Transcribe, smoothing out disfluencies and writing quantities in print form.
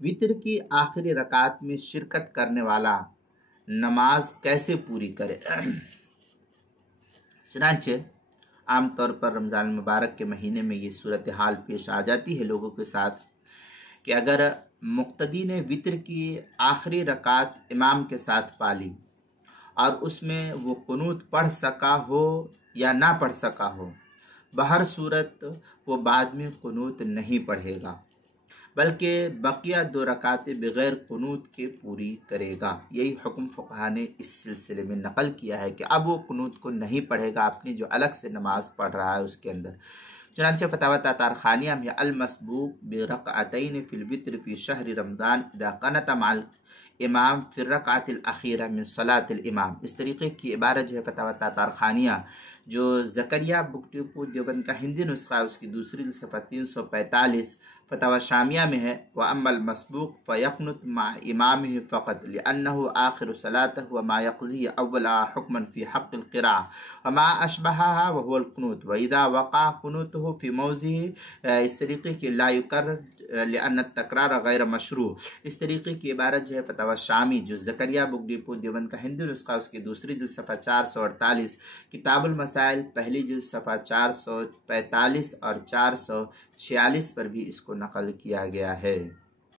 وطر کی آخری رکعت میں شرکت کرنے والا نماز کیسے پوری کرے؟ چنانچہ عام طور پر رمضان المبارک کے مہینے میں یہ صورتحال پیش آ جاتی ہے لوگوں کے ساتھ کہ اگر مقتدی نے وطر کی آخری رکعت امام کے ساتھ پالی اور اس میں وہ قنوت پڑھ سکا ہو یا نہ پڑھ سکا ہو، بہر صورت وہ بعد میں قنوت نہیں پڑھے گا بلکہ بقیہ 2 رکعتیں بغیر قنوت کے پوری کرے گا۔ یہی حکم فقہا نے اس سلسلے میں نقل کیا ہے کہ اب وہ قنوت کو نہیں پڑھے گا، اپنی جو الگ سے نماز پڑھ رہا ہے اس کے اندر۔ چنانچہ فتاوی تاتار خانیہ میں المسبوق برکعتین فی الوتر فی شہر رمضان اذا قنت مع امام فی الرکعۃ الاخیرہ من صلاۃ الامام، اس طریقے کی عبارت جو ہے فتاوی تاتار خانیہ جو زکریہ بک ڈپو دیوبند کا ہندی نسخہ ہے اس کی دوسری صفحہ 345 فتاوی شامیہ میں ہے، وَأَمَّا الْمَسْبُوقُ فَيَقْنُتُ مَعَ إِمَامِهِ فَقَطْ لِأَنَّهُ آخِرُ صَلَاتِهِ وَمَا يَقْضِي أَوَّلَهَا حُكْمًا فِي حَقِّ الْقِرَاءَةِ وَمَا أَشْبَهَهَا وَهُوَ الْقُنُوتُ وَإِذَا وَقَعَ قُنُوتُهُ فِي مَوْضِعِهِ، اس طریقے کی لا يُكَرَّرُ لِأَنَّ التَّكْرَارَ غَيْرَ مشروع، اس طریقے کی عبارت جو ہے فتاوی شامی جو زکریہ بک ڈپو دیوبند کا ہندی نسخہ اس کی دوسری جلد صفحہ 448، کتاب المسائل پہلی جلد صفحہ 445 اور 446 پر بھی اس کو نقل کیا گیا ہے۔